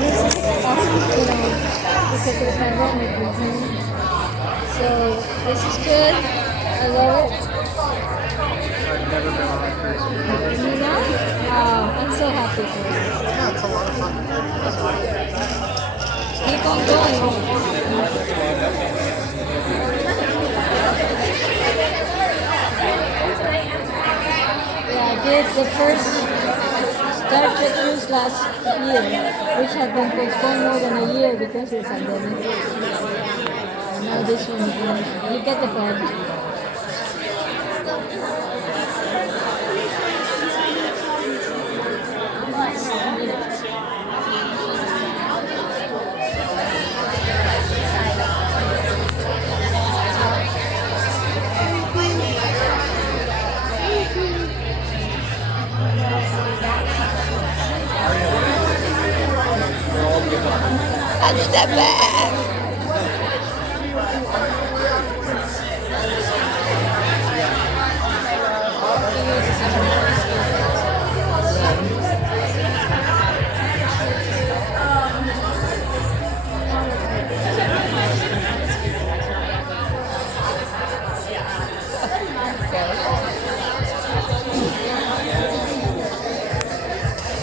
Because of the pandemic reason. So this is good. I love it. I've never been on a cruise before. You know? I'm so happy for you. Yeah, it's a lot of fun. Keep on going. Yeah, I did the first Star Trek cruise last year, which had been postponed more than a year because of the pandemic. Now this one again. You get the point. Touch the back.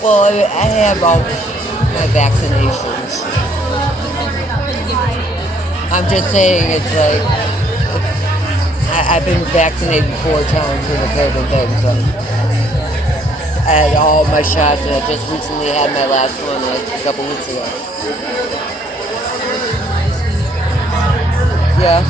Well, I have all my vaccinations. I'm just saying, it's like I've been vaccinated 4 times for the COVID thing, so I had all my shots, and I just recently had my last one like a couple weeks ago. Yeah.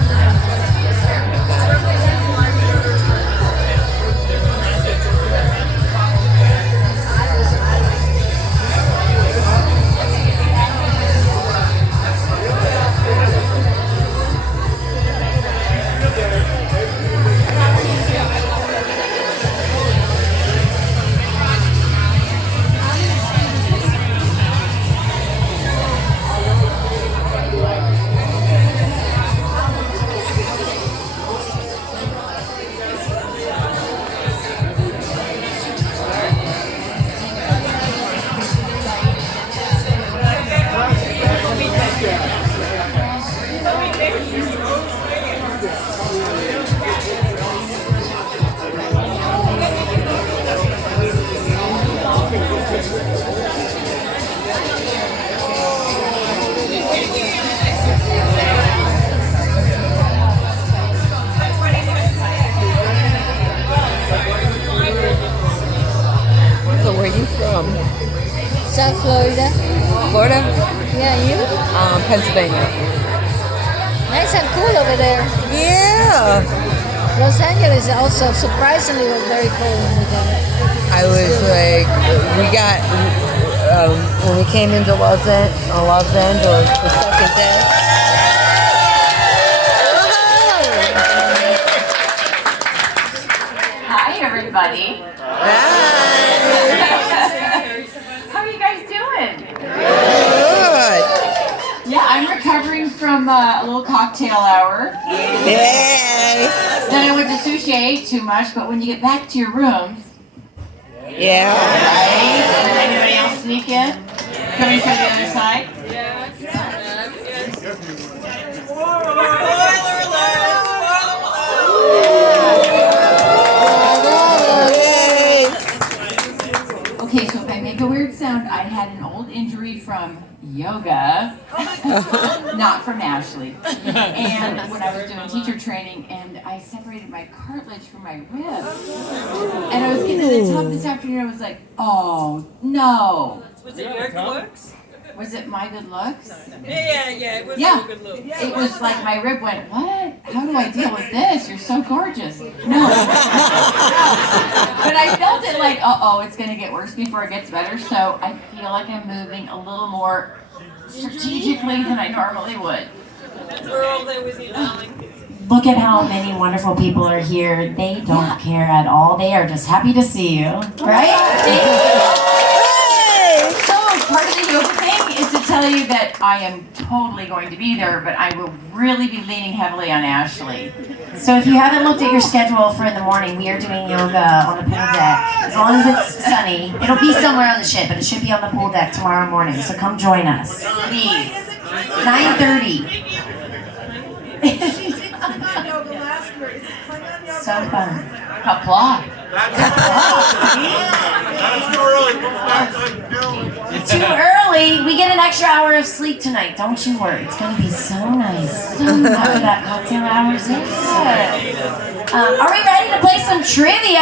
So where are you from? South Florida. Florida? Yeah, you? Pennsylvania. Nice and cool over there. Yeah. Los Angeles also surprisingly was very cold when we got it. I was like, we got, when we came into Los Angeles the second day. Hi, everybody. How are you guys doing? Good. Yeah, I'm recovering from a little cocktail hour. Yay. Then I went to sushi. I ate too much, but when you get back to your rooms, Yeah. right? Did anybody else sneak in? Coming from the other side? Okay, so if I make a weird sound, I had an old injury from yoga, not from Ashley. And when I was doing teacher training, and I separated my cartilage from my rib. And I was getting to the tub this afternoon, I was like, oh no. Was it your good looks? Was it my good looks? Yeah, it was Yeah. your good looks. It was like my rib went, what? How do I deal with this? You're so gorgeous. No. But I felt it like, uh-oh, it's going to get worse before it gets better. So I feel like I'm moving a little more strategically than I normally would. Ferrell, there with you, darling. Look at how many wonderful people are here. They don't care at all. They are just happy to see you, right? So part of the yoga thing is to tell tell you that I am totally going to be there, but I will really be leaning heavily on Ashley. So if you haven't looked at your schedule for in the morning, we are doing yoga on the pool deck. As long as it's sunny, it'll be somewhere on the ship, but it should be on the pool deck tomorrow morning. So come join us, please. 9:30. So fun. Kapla. That's too early. Go back like noon. Too early. We get an extra hour of sleep tonight. Don't you worry. It's gonna be so nice after that cocktail hours. Are we ready to play some trivia?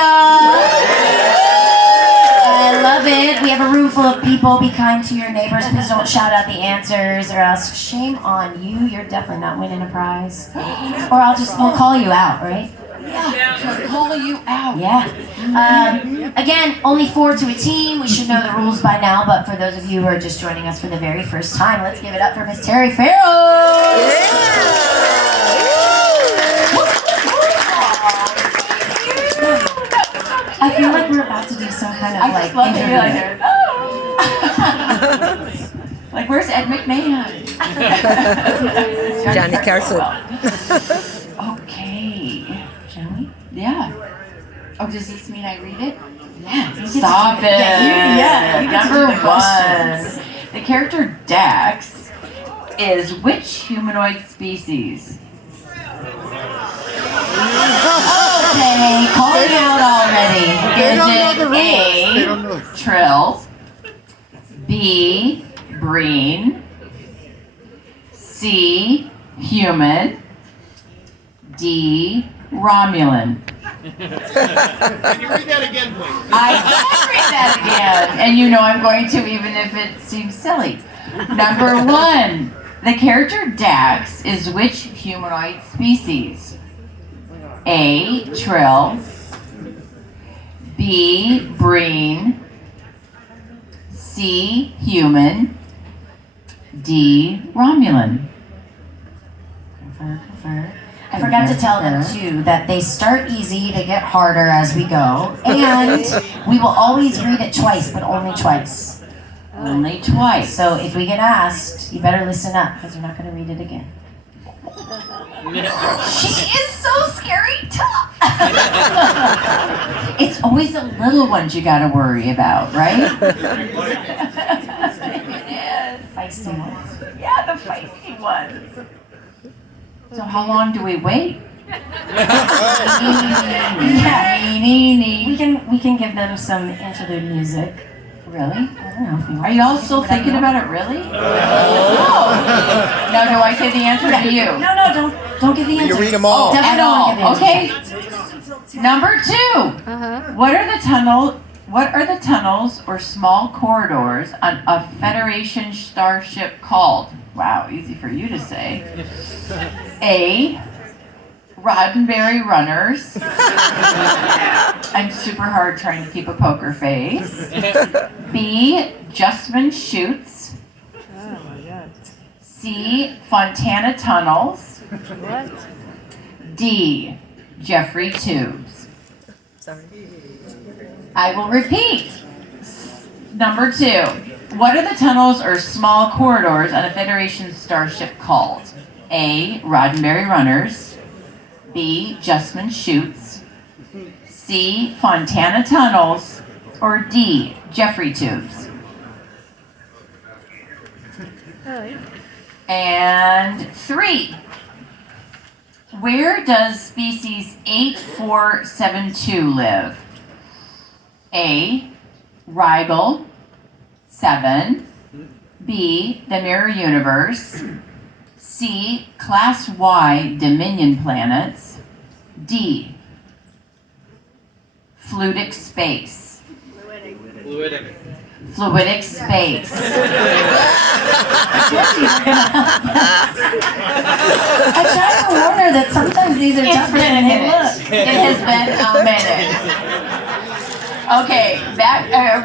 I love it. We have a room full of people. Be kind to your neighbors. Please don't shout out the answers, or else shame on you. You're definitely not winning a prize. Or we'll call you out, right? Yeah, call you out. Yeah. Again, only 4 to a team. We should know the rules by now, but for those of you who are just joining us for the very first time, let's give it up for Miss Terry Ferrell. I feel like we're about to do some kind of interview. Like, where's Ed McMahon? Johnny Carson. Okay. Shall we? Yeah. Oh, does this mean I read it? Yeah. Stop it. Yeah, you get to do Number the questions. 1. The character Dax is which humanoid species? Okay, calling out already. They Is don't know the it rules. They A, don't know. Trill, B, Breen, C, human, D, Romulan? Can you read that again, please? I can read that again, and you know I'm going to, even if it seems silly. Number 1, the character Dax is which humanoid species? A, Trill, B, Breen, C, human, D, Romulan. Confer. I forgot to tell them too that they start easy, they get harder as we go, and we will always read it twice, but only twice. Only twice. So if we get asked, you better listen up because you're not going to read it again. She is so scary tough. It's always the little ones you gotta worry about, right? It is. Feisty ones. Yeah, the feisty ones. So how long do we wait? We can give them some interlude music. Really? I don't know if you Are y'all still thinking about it, really? No. No, do I say the answer to you? No, don't give the answer. You read them all. Definitely At don't all. give the answer. Okay. Number 2. What are the tunnels or small corridors on a Federation starship called? Wow, easy for you to say. A, Roddenberry runners. I'm super hard trying to keep a poker face. B, Justman chutes. C, Fontana tunnels. D, Jeffrey tubes. I will repeat. Number 2. What are the tunnels or small corridors on a Federation starship called? A, Roddenberry runners. B, Justman chutes. C, Fontana tunnels. Or D, Jeffrey tubes. And 3. Where does species 8472 live? A, Rigel, 7. B, the Mirror Universe. C, Class Y Dominion planets. D, Fluidic space. Fluidic space. I tried to warn her that sometimes these are It's tougher been a than they minute. look. It has been a minute. Okay,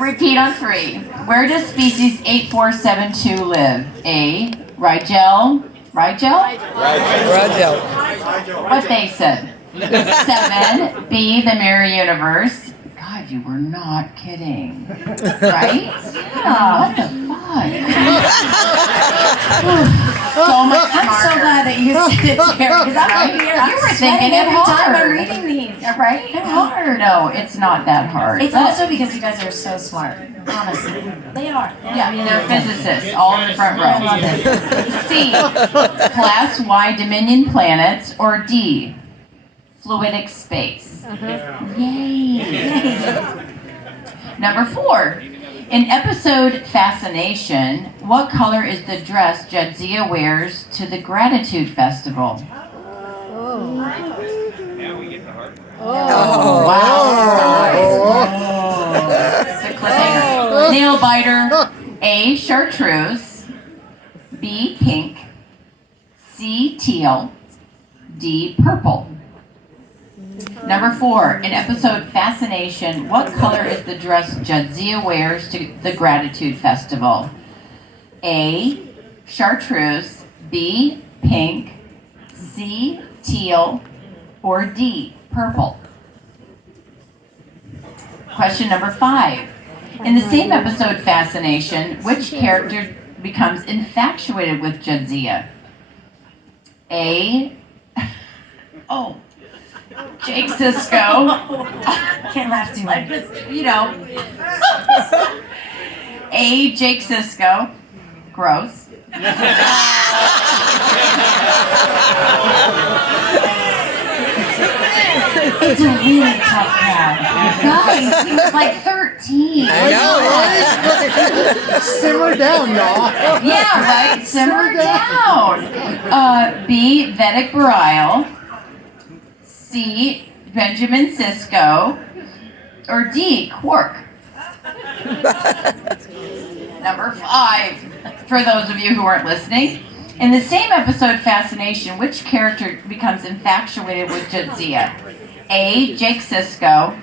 repeat on 3. Where does species 8472 live? A, Rigel. Rigel. What they said. 7, B, the Mirror Universe. God, you were not kidding. Right? Yeah, what the fuck? God. So much I'm so smarter. glad that you said it, Jerry, because I'm over here. I'm You were sweating thinking it every time I'm hard. reading these. Right? They're hard. No, it's not that hard. It's But- also because you guys are so smart. Honestly, they are. Yeah, they're physicists, all in the front I love row. it. C, Class Y Dominion planets, or D, fluidic space. Yay! Number 4, in episode Fascination, what color is the dress Jadzia wears to the Gratitude Festival? Oh, It's a cliffhanger. Nail biter. A, chartreuse. B, pink. C, teal. D, purple. Number 4, in episode Fascination, what color is the dress Jadzia wears to the Gratitude Festival? A, chartreuse. B, pink. C, teal. Or D, purple. Question number 5. In the same episode, Fascination, which character becomes infatuated with Jadzia? A. Oh, Jake Sisko. Can't laugh too much. You know. A. Jake Sisko. Gross. It's a really tough crowd. Guys, he was like 13. I know. Simmer down, y'all. Yeah, right. Simmer down. B. Vedic Barile. C. Benjamin Sisko. Or D. Quark. Number 5. For those of you who weren't listening, in the same episode, Fascination, which character becomes infatuated with Jadzia? A. Jake Sisko.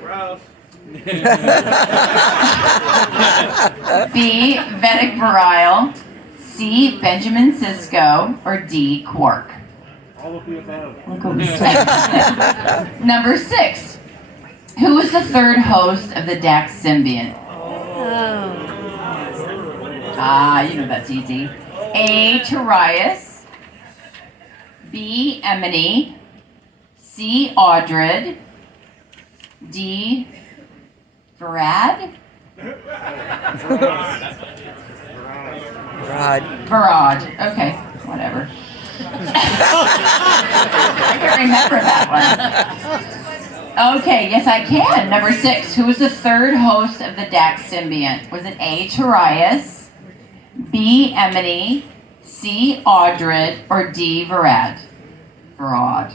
B. Vedic Barile. C. Benjamin Sisko. Or D. Quark. Look what we said. Number 6. Who was the third host of the Dax Symbiont? Ah, you know that's easy. A. Tarius. B. Emily. C. Audred. D. Varad. Rod. Varad. Okay, whatever. I can remember that one. Okay, yes I can. Number 6. Who was the third host of the Dax Symbiont? Was it A. Tarius, B. Emily, C. Audred, or D. Varad? Varad.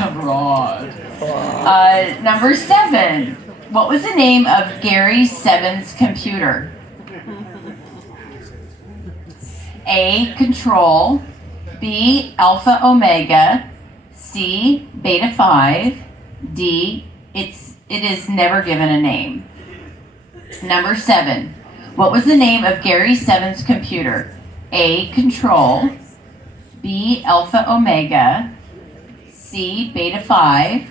Varad. Number 7. What was the name of Gary Seven's computer? A. Control. B. Alpha Omega. C. Beta 5. D. It is never given a name. Number 7. What was the name of Gary Seven's computer? A. Control. B. Alpha Omega. C. Beta 5.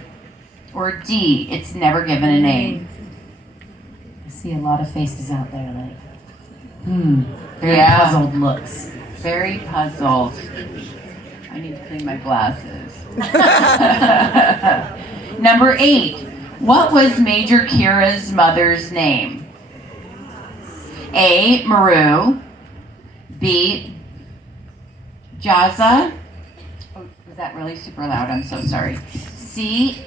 Or D. It's never given a name. I see a lot of faces out there like, very Yeah. puzzled looks. Very puzzled. I need to clean my glasses. Number 8. What was Major Kira's mother's name? A. Maru. B. Jaza. Oh, was that really super loud? I'm so sorry. C.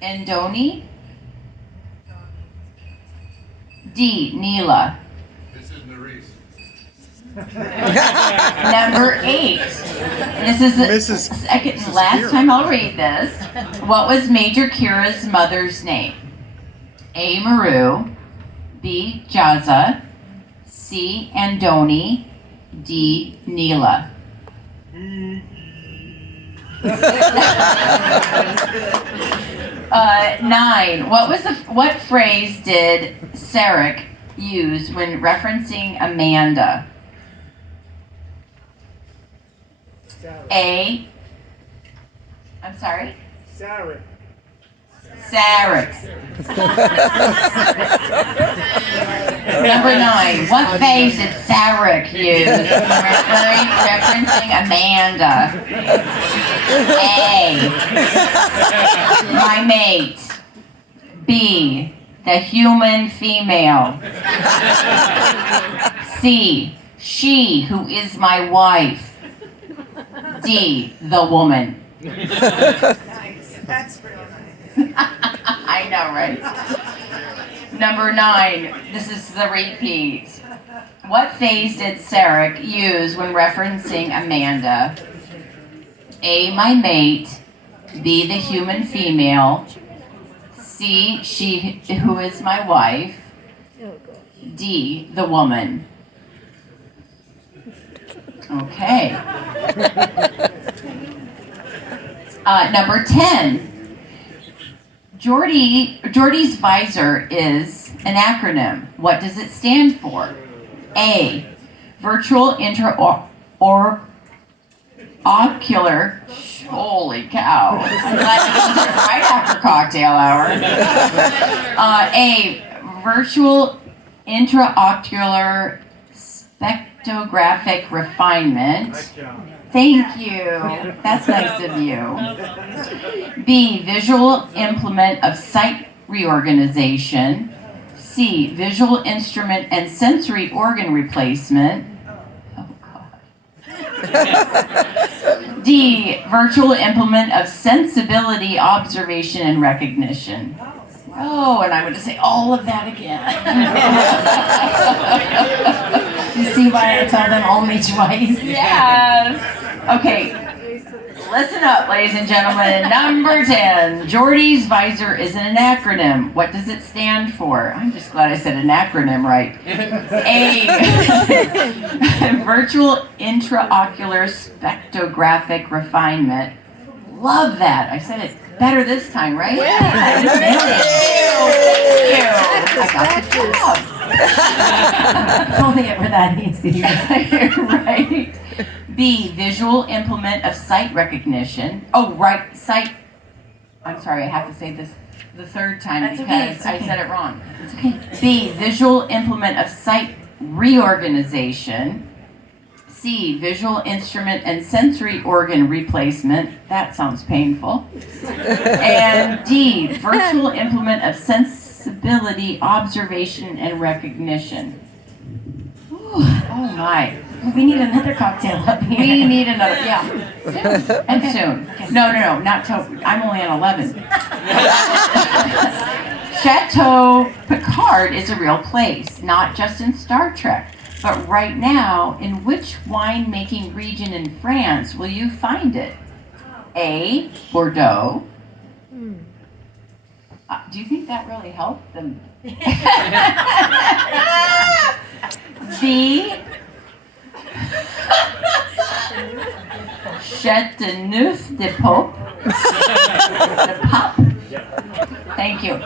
Andoni. D. Neela. This is Nerys. Number 8. This is the Mrs. second and Mrs. last Kira. time I'll read this. What was Major Kira's mother's name? A. Maru. B. Jaza. C. Andoni. D. Neela. 9. What phrase did Sarek use when referencing Amanda? A. I'm sorry? Sarek. Number 9. What phrase did Sarek use when referencing Amanda? A. My mate. B. The human female. C. She who is my wife. D. The woman. That's pretty nice. I know, right? Number 9. This is the repeat. What phase did Sarek use when referencing Amanda? A. My mate. B. The human female. C. She who is my wife. D. The woman. Okay. Number 10. Jordy's visor is an acronym. What does it stand for? A. Virtual intraocular. Holy cow. I'm glad you did it right after cocktail hour. A. Virtual intraocular spectrographic refinement. Thank you. That's nice of you. B. Visual implement of sight reorganization. C. Visual instrument and sensory organ replacement. Oh, God. D. Virtual implement of sensibility, observation, and recognition. Oh, and I'm going to say all of that again. You see why I tell them only twice? Yes. Okay. Listen up, ladies and gentlemen. Number 10. Jordy's visor is an acronym. What does it stand for? I'm just glad I said an acronym right. A. Virtual intraocular spectrographic refinement. Love that. I said it better this time, right? Yeah. Thank you. I got the job. Only it were that easy. Right. B. Visual implement of sight recognition. Oh, right. Sight. I'm sorry, I have to say this the third time That's because okay, it's okay. I said it wrong. It's okay. B. Visual implement of sight reorganization. C. Visual instrument and sensory organ replacement. That sounds painful. And D. Virtual implement of sensibility, observation, and recognition. Ooh, oh my. We need another cocktail up here. We need another, yeah. Soon. And soon. No, not till, I'm only on 11. Chateau Picard is a real place, not just in Star Trek, but right now, in which wine-making region in France will you find it? A. Bordeaux. Do you think that really helped them? B. Chateauneuf-du-Pape. The Pop. Thank you.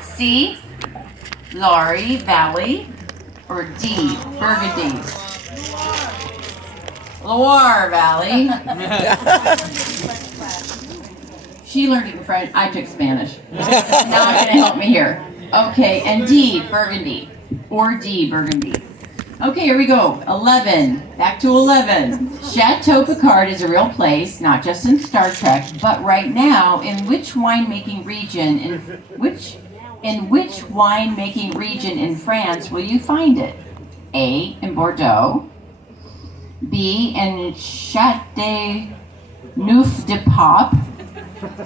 C. Loire Valley. Or D. Burgundy. Loire Valley. She learned it in French. I took Spanish. Not going to help me here. Okay, and D. Burgundy. Or D. Burgundy. Okay, here we go. 11. Back to 11. Chateau Picard is a real place, not just in Star Trek, but right now, in which winemaking region in France will you find it? A. In Bordeaux. B. In Chateauneuf-du-Pape.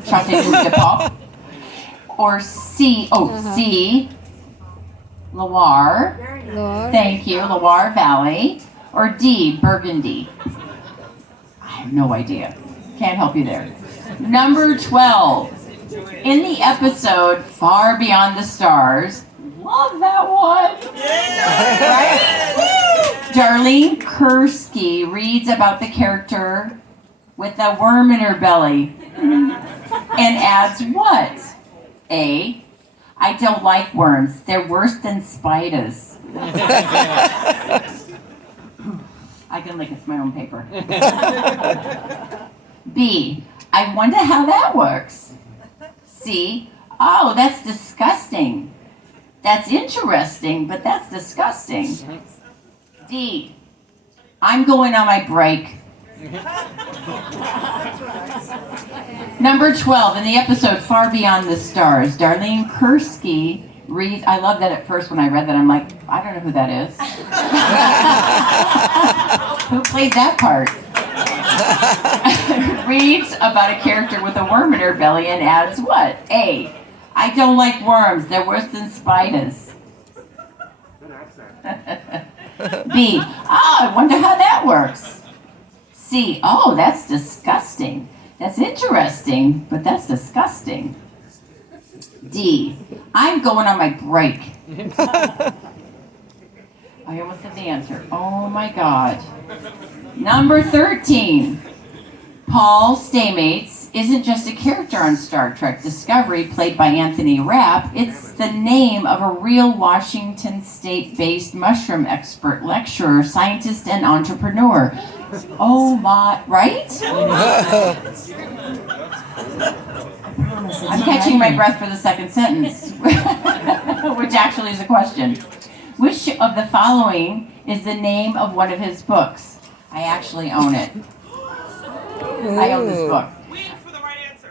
Chateauneuf-du-Pape. Or C. C. Loire. Lord. Thank you. Loire Valley. Or D. Burgundy. I have no idea. Can't help you there. Number 12. In the episode Far Beyond the Stars, love that one. Right? Darlene Kursky reads about the character with a worm in her belly and adds what? A. I don't like worms. They're worse than spiders. I can lick it's my own paper. B. I wonder how that works. C. Oh, that's disgusting. That's interesting, but that's disgusting. D. I'm going on my break. Number 12, in the episode Far Beyond the Stars, Darlene Kursky reads, I love that at first when I read that, I'm like, I don't know who that is. Who played that part? Reads about a character with a worm in her belly and adds what? A. I don't like worms, they're worse than spiders. B. I wonder how that works. C. Oh, that's disgusting. That's interesting, but that's disgusting. D. I'm going on my break. I almost have the answer. Oh my God. Number 13. Paul Stamets isn't just a character on Star Trek Discovery played by Anthony Rapp. It's the name of a real Washington State-based mushroom expert, lecturer, scientist, and entrepreneur. Oh my, right? I'm catching my breath for the second sentence, which actually is a question. Which of the following is the name of one of his books? I actually own it. I own this book. Wait for the right answer.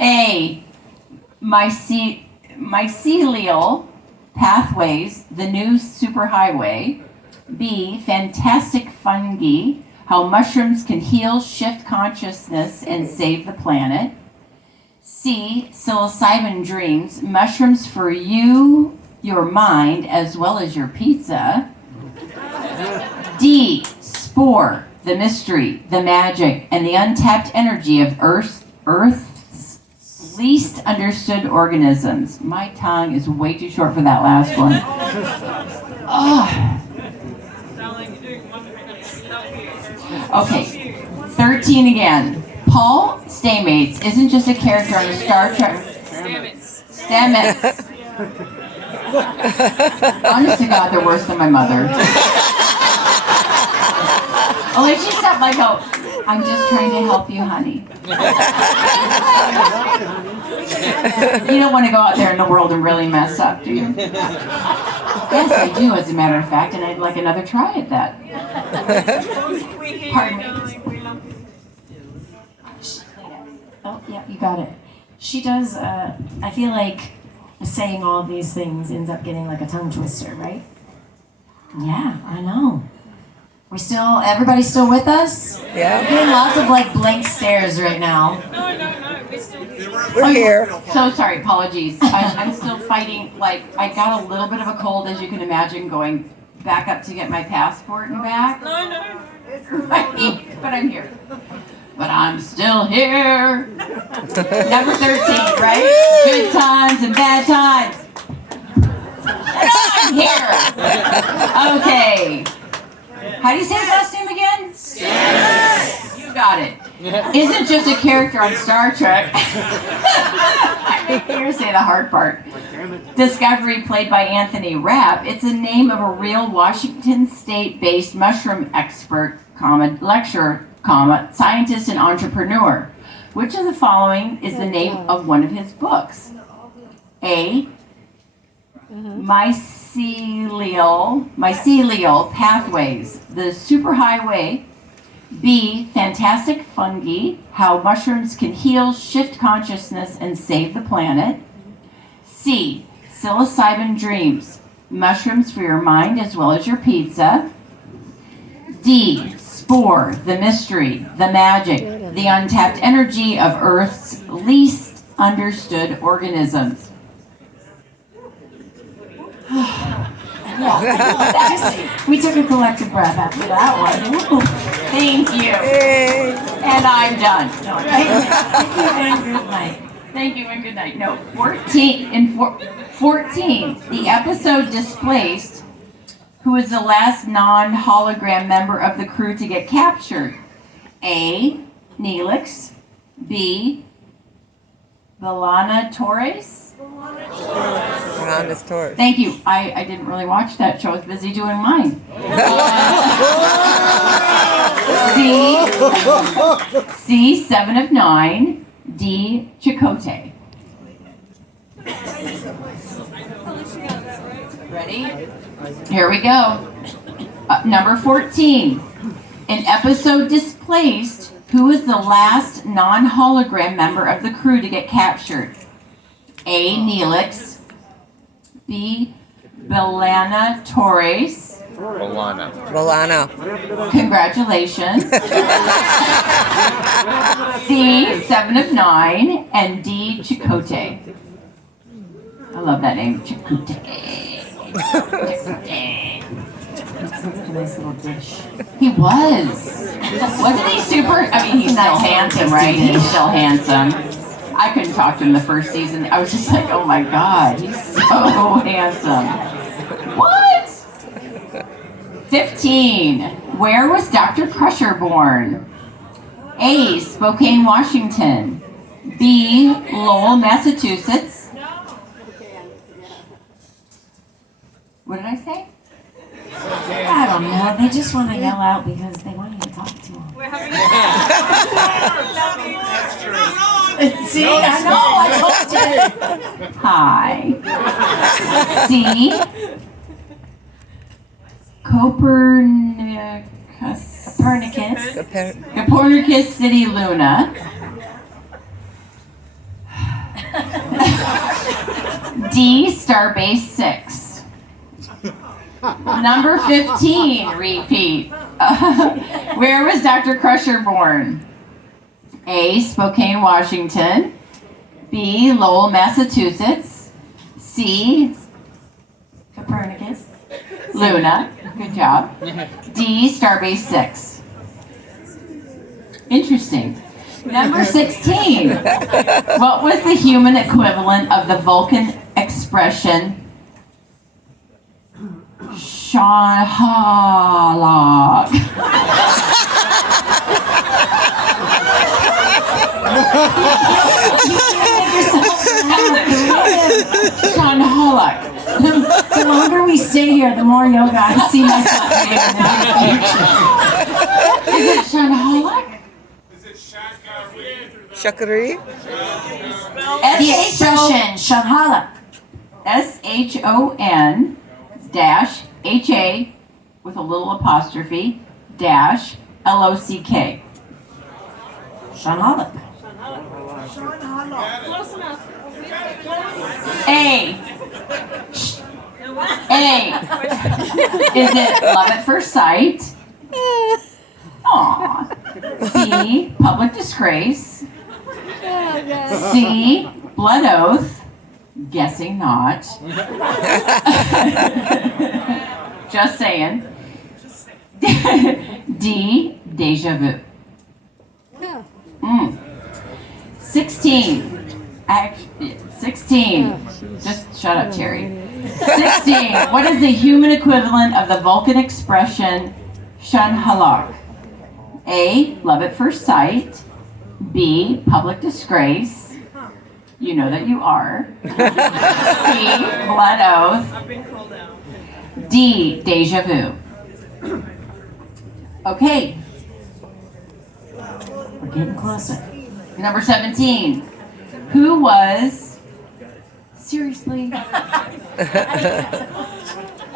A. Mycelial Pathways, the New Superhighway. B. Fantastic Fungi, How Mushrooms Can Heal, Shift Consciousness, and Save the Planet. C. Psilocybin Dreams, Mushrooms for You, Your Mind, as well as your pizza. D. Spore, the mystery, the magic, and the untapped energy of Earth's least understood organisms. My tongue is way too short for that last one. Oh. Okay, 13 again. Paul Stamets isn't just a character on the Star Trek. Stamets. Honest to God, they're worse than my mother. Oh, and she stopped like, oh, I'm just trying to help you, honey. You don't want to go out there in the world and really mess up, do you? Yes, I do, as a matter of fact, and I'd like another try at that. Pardon me. Oh, yeah, you got it. She does, I feel like saying all these things ends up getting like a tongue twister, right? Yeah, I know. Everybody's still with us? Yeah. I'm getting lots of like blank stares right now. No, we're still here. We're here. So sorry, apologies. I'm still fighting, like, I got a little bit of a cold, as you can imagine, going back up to get my passport and back. No. Right? But I'm here. But I'm still here. Number 13, right? Good times and bad times. I'm here. Okay. How do you say his last name again? Stamets. You got it. Isn't just a character on Star Trek. I make you say the hard part. Discovery, played by Anthony Rapp. It's a name of a real Washington State-based mushroom expert, lecturer, scientist, and entrepreneur. Which of the following is the name of one of his books? A. Mycelial Pathways, the Superhighway. B. Fantastic Fungi, How Mushrooms Can Heal, Shift Consciousness, and Save the Planet. C. Psilocybin Dreams, Mushrooms for Your Mind as well as your pizza. D. Spore, the mystery, the magic, the untapped energy of Earth's least understood organisms. We took a collective breath after that one. Woo. Thank you. Hey. And I'm done. No, Thank you and good night. thank you and good night. No, 14, the episode Displaced, who is the last non-hologram member of the crew to get captured. A. Neelix. B. Vilana Torres. Fernandez Torres. Thank you. I didn't really watch that show. I was busy doing mine. C. 7 of 9. D. Chakotay. Ready? Here we go. Number 14. In episode Displaced, who was the last non-hologram member of the crew to get captured? A. Neelix. B. Belana Torres. Bolano. Congratulations. C. 7 of 9. And D. Chakotay. I love that name. Chakotay. Chakotay. Nice little dish. He was. Wasn't he super? I mean, he's still handsome, right? He's still handsome. I couldn't talk to him the first season. I was just like, oh my God, he's so handsome. What? 15. Where was Dr. Crusher born? A. Spokane, Washington. B. Lowell, Massachusetts. What did I say? I don't know. They just want to yell out because they want you to talk to them. See, I know. I told you. Hi. C. Copernicus City, Luna. D. Starbase 6. Number 15, repeat. Where was Dr. Crusher born? A. Spokane, Washington. B. Lowell, Massachusetts. C. Copernicus. Luna. Good job. D. Starbase 6. Interesting. Number 16. What was the human equivalent of the Vulcan expression Shahalak? Shahalak. The longer we stay here, the more yoga I see myself doing in the future. Is it Shahalak? Shakari? The expression Shahala. SHON dash HA with a little apostrophe dash LOCK. Shahala. Close enough. A. A. Is it love at first sight? Aw. B. Public disgrace. C. Blood oath. Guessing not. Just saying. D. Deja vu. 16. 16. Just shut up, Terry. 16. What is the human equivalent of the Vulcan expression Shun Halak? A. Love at first sight. B. Public disgrace. You know that you are. C. Blood oath. I've been called out. D. Deja vu. Okay. We're getting closer. Number 17. Who was... Seriously?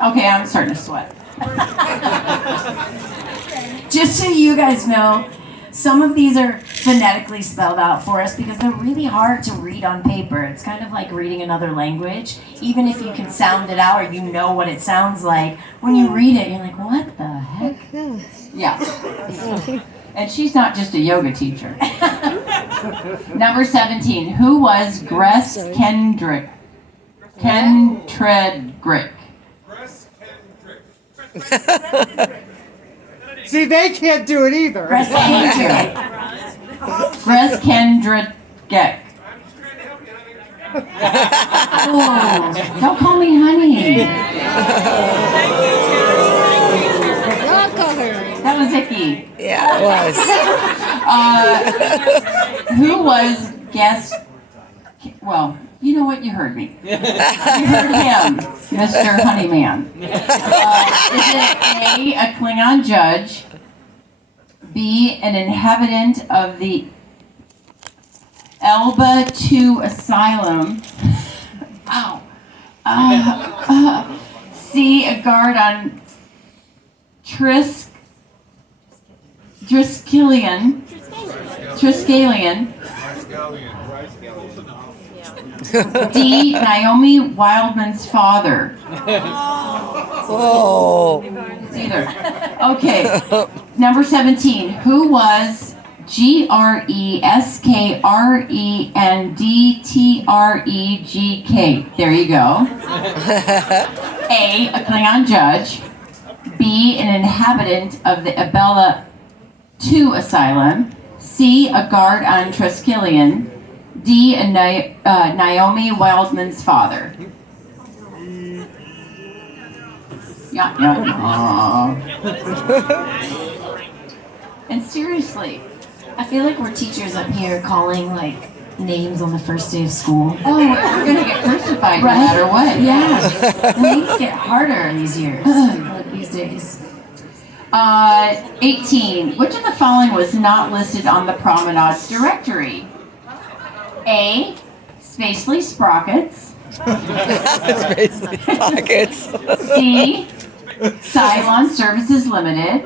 Okay, I'm starting to sweat. Just so you guys know, some of these are phonetically spelled out for us because they're really hard to read on paper. It's kind of like reading another language. Even if you can sound it out or you know what it sounds like, when you read it, you're like, what the heck? Yeah. And she's not just a yoga teacher. Number 17. Who was Gress Kendrick? Kentredrick. See, they can't do it either. Press enter. Gress Kendrick. Oh, don't call me honey. Don't call her. That was icky. Yeah, it was. Who was guest? Well, you know what? You heard me. You heard him, Mr. Honeyman. Is it A, Klingon judge? B, an inhabitant of the Elba 2 Asylum. Ow. C, a guard on Triskelion. D, Naomi Wildman's father. Oh. It's either. Okay. Number 17. Who was Grekendtregk? There you go. A Klingon judge. B, an inhabitant of the Abella 2 Asylum. C, a guard on Triskelion. D, Naomi Wildman's father. Yeah. And seriously, I feel like we're teachers up here calling like names on the first day of school. oh, we're gonna get crucified Right? no matter what. Yeah. The names get harder these years. These days. 18. Which of the following was not listed on the Promenades directory? A, Spacely Sprockets. Pockets. C, Cylon Services Limited.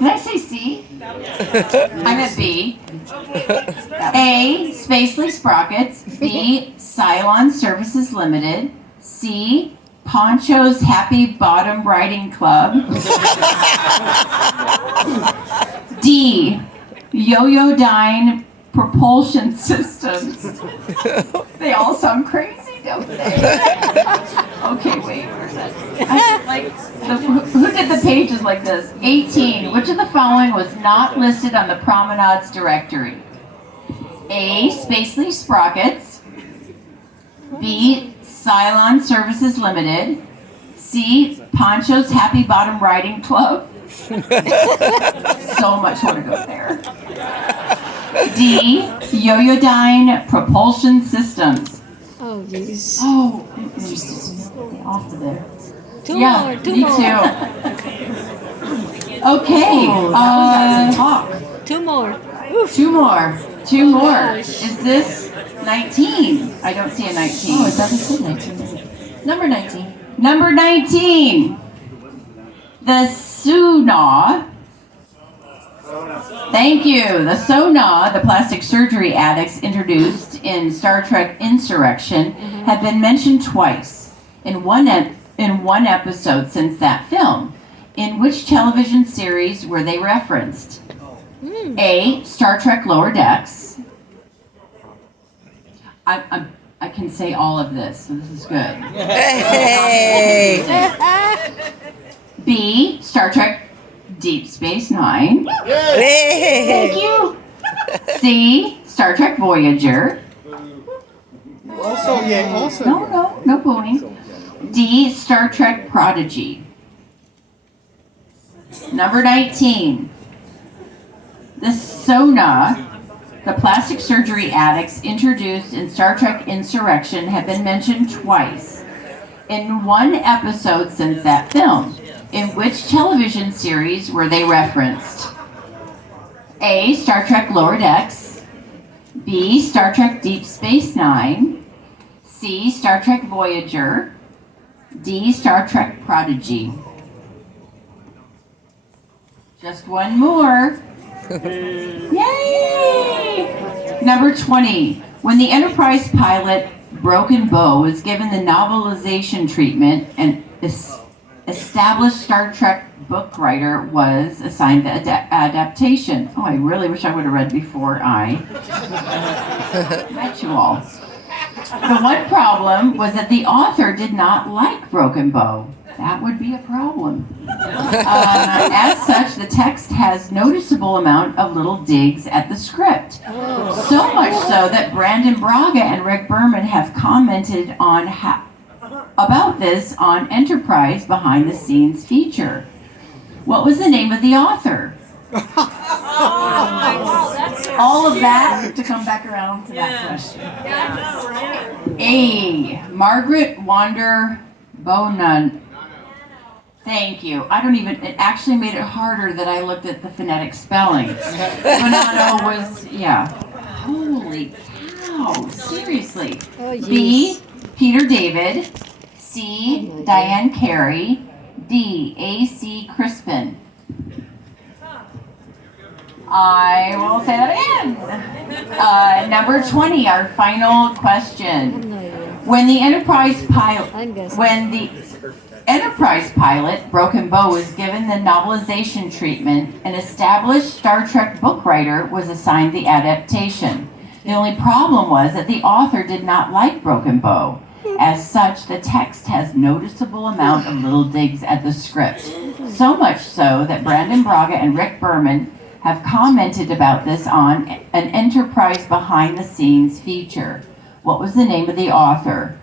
Did I say C? I meant B. A, Spacely Sprockets. B, Cylon Services Limited. C, Poncho's Happy Bottom Riding Club. D, Yo-Yo-Dyne Propulsion Systems. They all sound crazy, don't they? Okay, wait, where's that? Who did the pages like this? 18. Which of the following was not listed on the Promenades directory? A, Spacely Sprockets. B, Cylon Services Limited. C, Poncho's Happy Bottom Riding Club. So much more to go there. D, Yo-Yo-Dyne Propulsion Systems. Oh, jeez. Oh, Off of there. Two yeah, more. Two me more. too. Okay, Talk. Two more. two more. Gosh. Is this 19? I don't see a 19. Oh, it doesn't say 19. Number 19. Number 19. The Suna. Thank you. The Sona, the plastic surgery addicts introduced in Star Trek Insurrection, have been mentioned twice in one episode since that film. In which television series were they referenced? A, Star Trek Lower Decks. I can say all of this, so this is good. Hey. B, Star Trek Deep Space Nine. Hey. Thank you. C, Star Trek Voyager. Also, yeah, also. No booing. D, Star Trek Prodigy. Number 19. The Sona, the plastic surgery addicts introduced in Star Trek Insurrection, have been mentioned twice in one episode since that film. In which television series were they referenced? A, Star Trek Lower Decks. B, Star Trek Deep Space Nine. C, Star Trek Voyager. D, Star Trek Prodigy. Just one more. Yay! Number 20. When the Enterprise pilot Broken Bow was given the novelization treatment, an established Star Trek book writer was assigned the adaptation. Oh, I really wish I would have read before I met you all. The one problem was that the author did not like Broken Bow. That would be a problem. As such, the text has noticeable amount of little digs at the script. So much so that Brandon Braga and Rick Berman have commented on about this on Enterprise behind the scenes feature. What was the name of the author? All of that to come back around to that question. A, Margaret Wander Bonan. Thank you. I don't even, it actually made it harder that I looked at the phonetic spelling. Bonanno was, yeah. Holy cow, seriously. Oh, B, jeez. Peter David. C, Diane Carey. D, A.C. Crispin. I will say that again. Number 20, our final question. No idea. When the Enterprise pilot, I'm guessing. when the Enterprise pilot, Broken Bow, was given the novelization treatment, an established Star Trek book writer was assigned the adaptation. The only problem was that the author did not like Broken Bow. As such, the text has noticeable amount of little digs at the script. So much so that Brandon Braga and Rick Berman have commented about this on an Enterprise behind-the-scenes feature. What was the name of the author?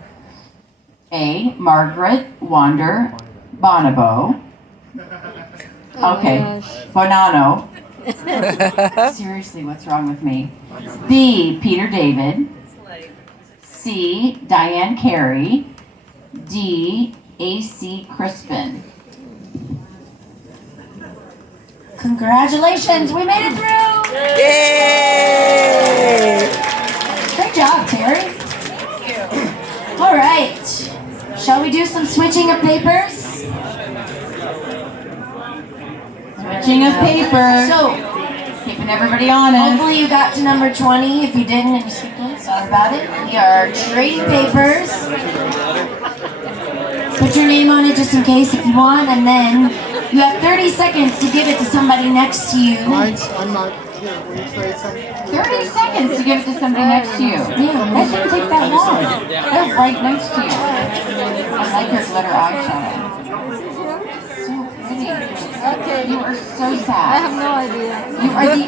A, Margaret Wander Bonobo. Oh Okay, my gosh. Bonanno. Seriously, what's wrong with me? B, Peter David. C, Diane Carey. D, A.C. Crispin. Congratulations, we made it through! Yay! Great job, Terry. All right. Shall we do some switching of papers? Switching of paper. So, Keeping everybody honest. hopefully you got to number 20. If you didn't and you skipped one, sorry about it. We are trading papers. Put your name on it just in case if you want, and then you have 30 seconds to give it to somebody next to you. Mine's, I'm not here. Will you trade some? 30 seconds to give it to somebody next to you. Yeah. That shouldn't take that long. They're right next to you. I like your glitter eyeshadow. So pretty. Okay. You are so I sad. have no idea. You are the...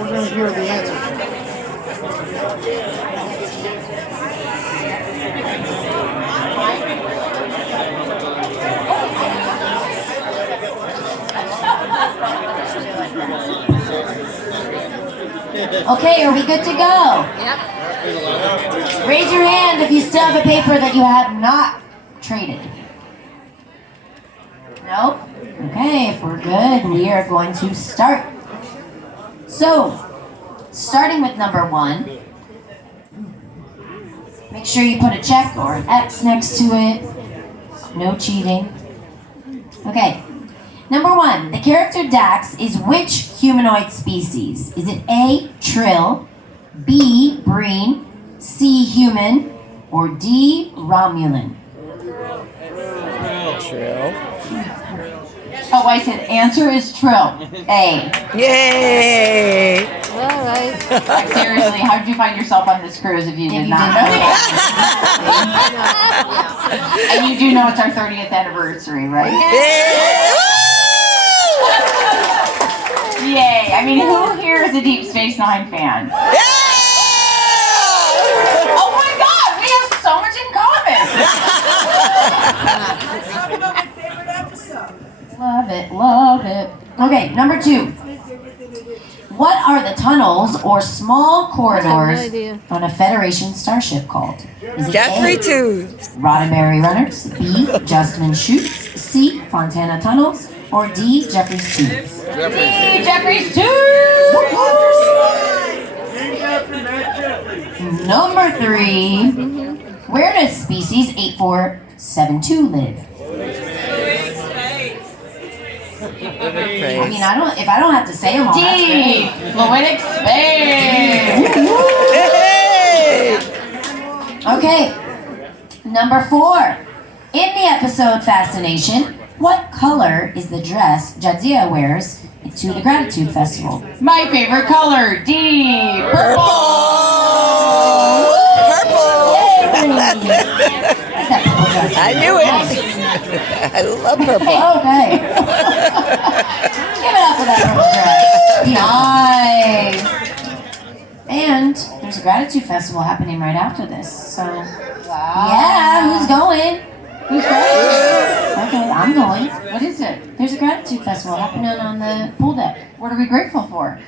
We're going to hear the answer. Okay, are we good to go? Yep. Raise your hand if you still have a paper that you have not traded. Nope. Okay, if we're good, we are going to start. So, starting with number 1, make sure you put a check or an X next to it. No cheating. Okay. Number 1, the character Dax is which humanoid species? Is it A, Trill, B, Breen, C, human, or D, Romulan? True. Oh, I said answer is Trill. A. Yay! All right. Seriously, how did you find yourself on this cruise if you did not know that? And you do know it's our 30th anniversary, right? Yay! Yay! I mean, who here is a Deep Space Nine fan? Yeah! Oh my God, we have so much in common. Love it, love it. Okay, number 2. What are the tunnels or small corridors idea. on a Federation starship called? Is it Jeffrey A, Tubes. Roddenberry Runners, B, Justman Chutes, C, Fontana Tunnels, or D, Jeffrey's Tubes? D. Jeffrey's too. Number 3. Where does species 8472 live? I mean, if I don't have to say them all, that's D. great. Fluidic space. Hey! Okay. Number 4. In the episode Fascination, what color is the dress Jadzia wears to the Gratitude Festival? My favorite color, D. Purple. Purple! I knew it. I love purple. Okay. Give it up for that purple dress. Nice. And there's a Gratitude Festival happening right after this. So, yeah, who's going? Who's going? Okay, I'm going. What is it? There's a Gratitude Festival happening on the pool deck. What are we grateful for?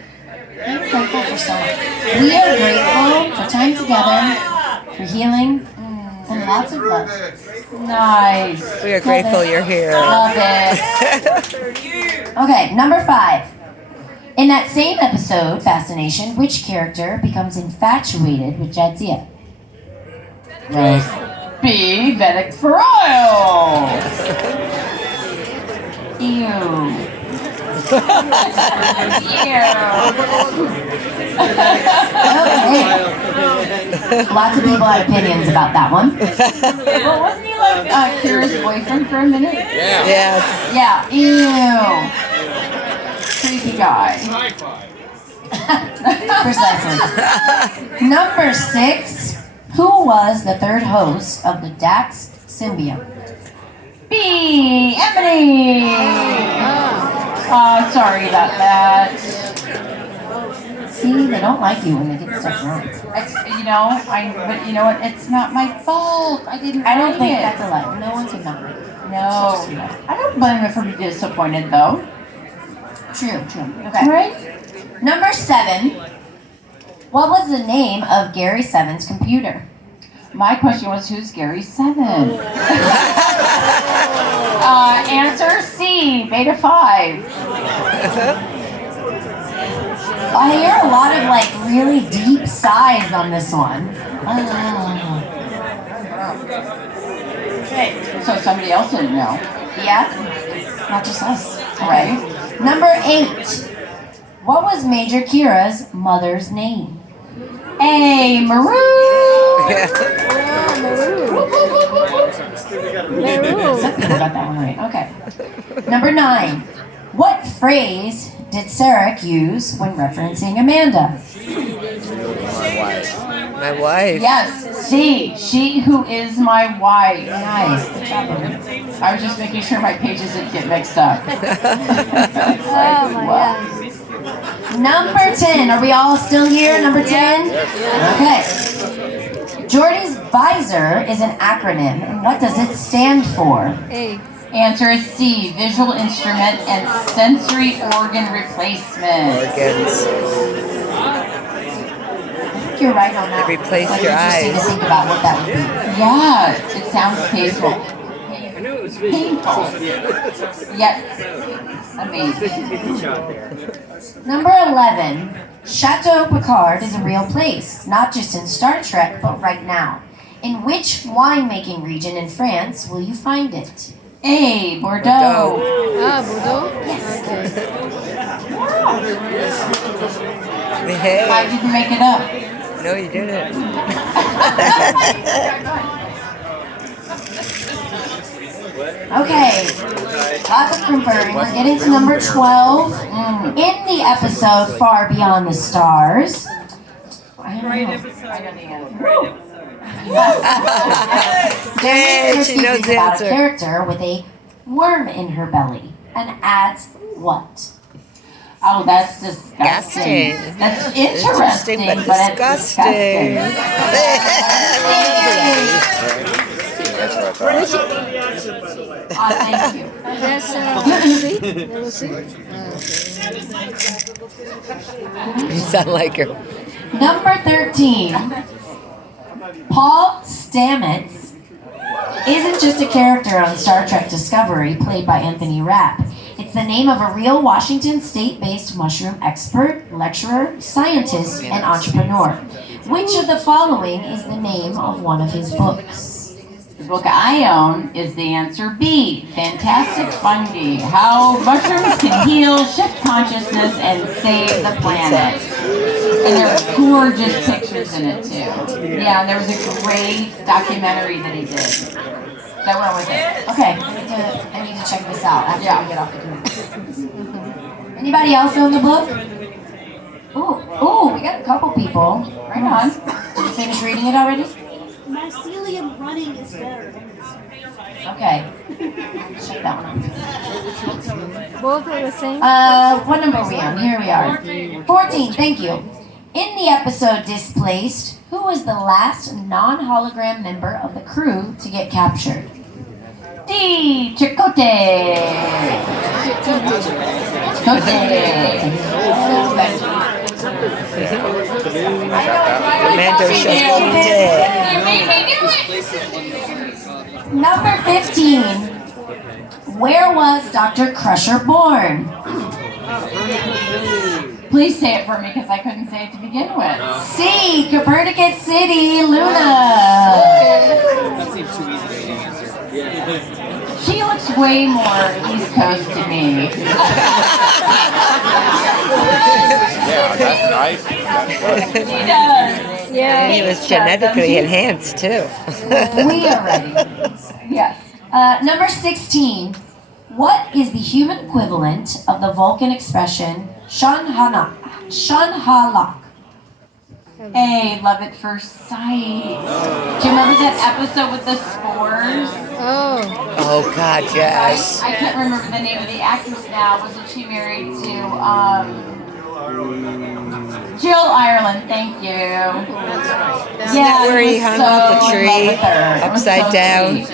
I'm grateful for so much. We are grateful for time together, for healing, And lots of love. Nice. We are grateful you're here. Love it. Okay, number 5. In that same episode, Fascination, which character becomes infatuated with Jadzia? Rose. B. Vedic Ferrell. Ew. Okay. Lots of people had opinions about that one. Well, wasn't he like Kira's boyfriend for a minute? Yes. Yeah, ew. Creepy guy. Precisely. Number 6. Who was the third host of the Dax symbiote? B. Emily. Sorry about that. See, they don't like you when they get stuff wrong. But you know what? It's not my fault. I didn't. I don't write think it. that's a lie. No one should not like you. No. I don't blame him for being disappointed, though. True. Okay. Right? Number 7. What was the name of Gary Seven's computer? My question was, who's Gary 7? Answer C. Beta 5. I hear a lot of like really deep sighs on this one. Okay. So somebody else didn't know. Yeah? Not just us. Right? Number 8. What was Major Kira's mother's name? A. Maru. Some people got that one right. Okay. Number 9. What phrase did Sarek use when referencing Amanda? My wife. Yes. C. She who is my wife. Nice. Good job, Amanda. I was just making sure my pages didn't get mixed up. Oh my God. Number 10. Are we all still here? Number 10? Okay. Jordy's visor is an acronym, and what does it stand for? A. Answer is C. Visual instrument and sensory organ replacement. Organs. I think you're right on that. It replaced It's your interesting to eyes. think about what that would be. Yeah, it sounds painful. Painful. Yet amazing. Number 11. Chateau Picard is a real place, not just in Star Trek, but right now. In which winemaking region in France will you find it? A. Bordeaux. Bordeaux? Yes. Hey. I didn't make it up. No, you didn't. Okay. Lots of confirming. We're getting to number 12. In the episode Far Beyond the Stars. I don't know. Yay, she knows the about a answer. character with a worm in her belly and adds what? Oh, that's disgusting. Disgusting. That's interesting, but it's disgusting. Thank you. That's level C? You sound like her. Number 13. Paul Stamets isn't just a character on Star Trek Discovery played by Anthony Rapp. It's the name of a real Washington State-based mushroom expert, lecturer, scientist, and entrepreneur. Which of the following is the name of one of his books? The book I own is the answer B. Fantastic Fungi. How mushrooms can heal, shift consciousness, and save the planet. And there are gorgeous pictures in it too. Yeah, and there was a great documentary that he did that went with it. Okay, I need to check this out after Yeah. we get off the computer. Anybody else own the book? Ooh, we got a couple people. Right on. Did you finish reading it already? Mycelium running is better. Okay. Check that one out. Both are the same? What number are we on? Here we are. 14, thank you. In the episode Displaced, who was the last non-hologram member of the crew to get captured? D. Chicote. Commander Chicote. You made me do Number 15. Where was Dr. Crusher born? Please say it for me because I couldn't say it to begin with. C. Copernicus City, Luna. That seems too easy to answer. She looks way more East Coast to me. Yeah, that's right. She does. Yeah. He was genetically enhanced too. We are ready. Yes. Number 16. What is the human equivalent of the Vulcan expression Shan halak? A, love at first sight. Do you remember that episode with the spores? Oh. Oh God, yes. I can't remember the name of the actress now. Wasn't she married to Jill Ireland? Thank you. Yeah, where he hung out the tree upside down?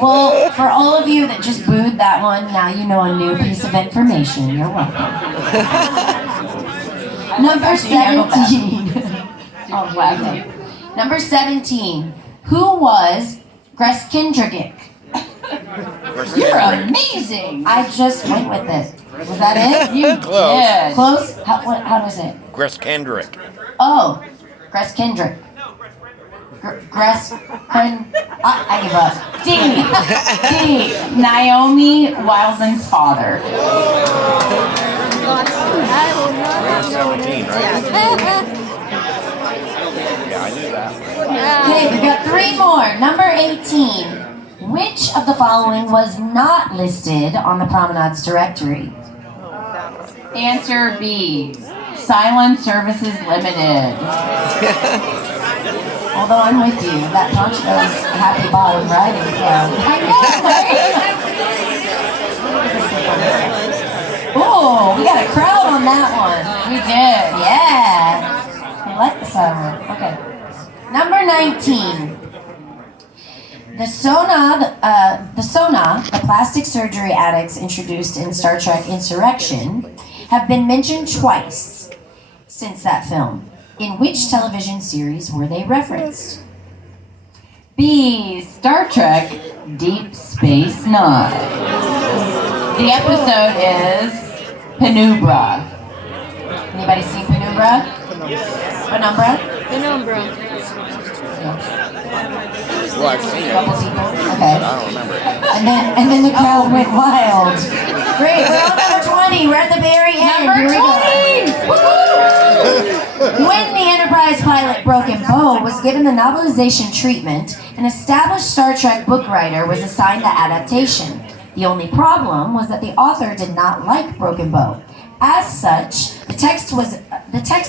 Well, for all of you that just booed that one, now you know a new piece of information. You're welcome. Number 17. Oh, wow. Number 17. Who was Greskindrigik? You're amazing. I just went with it. Was that it? You Close. did. Close? How was it? Chris Kendrick. Oh, Greskindrick. I give up. D. Naomi Wildman's father. I will not have known 17, it. right? Yeah, I knew that. Okay, we've got 3 more. Number 18. Which of the following was not listed on the Promenade's directory? Answer B. Silent Services Limited. Although I'm with you, that Poncho's Happy Bottom Riding Club. I know, right? Oh, we got a crowd on that one. We did. Yeah. I like the sound. Okay. Number 19. The plastic surgery addicts introduced in Star Trek Insurrection, have been mentioned twice since that film. In which television series were they referenced? B. Star Trek Deep Space Nine. The episode is Penumbra. Anybody seen Penumbra? Penumbra? Penumbra. Well, I've seen it, Couple but people? Okay. I don't remember it. And then the crowd went wild. Great, we're on number 20. We're at the very end. Number Here we go. 20! When the Enterprise pilot Broken Bow was given the novelization treatment, an established Star Trek book writer was assigned the adaptation. The only problem was that the author did not like Broken Bow. As such, the text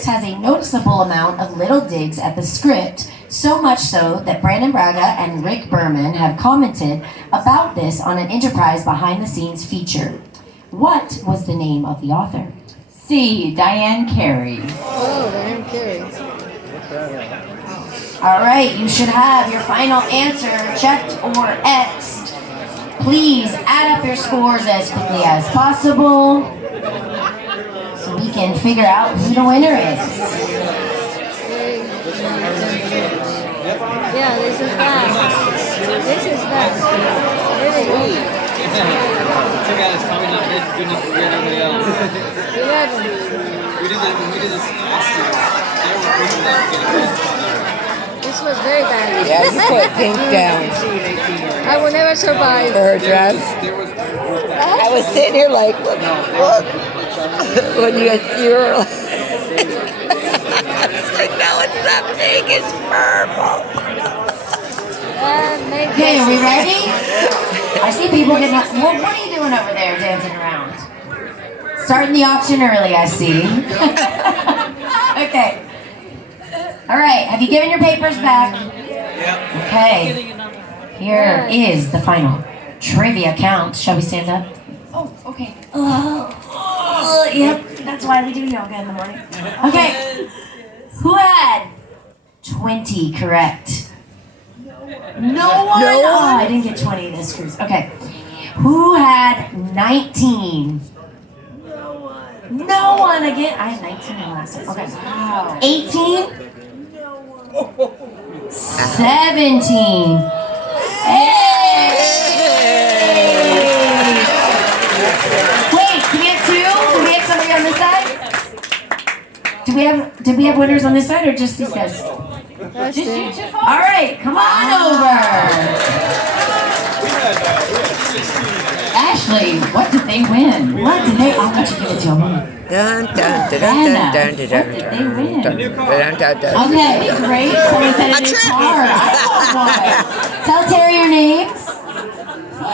has a noticeable amount of little digs at the script, so much so that Brandon Braga and Rick Berman have commented about this on an Enterprise behind-the-scenes feature. What was the name of the author? C. Diane Carey. Oh, Diane Carey. All right, you should have your final answer checked or X'd. Please add up your scores as quickly as possible so we can figure out who the winner is. Yeah, this is fast. This is fast. Really good. Too bad it's probably not good enough for anybody else. 11. We did this last year. They were bringing that to get a This was very bad. Yeah, you put pink down I will never survive. for her dress. There was I was sitting here like, look. When you were like, I was like, no, it's not pink, it's purple. Okay, are we ready? I see people getting up. What are you doing over there dancing around? Starting the auction early, I see. Okay. All right, have you given your papers back? Yep. Okay. Here is the final trivia count. Shall we stand up? Oh, okay. Yep, that's why we do yoga in the morning. Okay. Who had 20 correct? No one? Oh, I didn't get 20 this cruise. Okay. Who had 19? No one again. I had 19 in the last one. Okay. 18? 17. Hey! Wait, can we have two? Do we have somebody on this side? Did we have winners on this side or just these guys? That's Just it. you two folks? All right, come on over. Ashley, what did they win? What did they? I'll let you give it to them. Dun, dun, dun, dun, Anna, dun, dun, what dun, did dun, they win? dun, dun, dun, dun. Okay, great. Someone said a new trip. car. I want one. Tell Terry your names.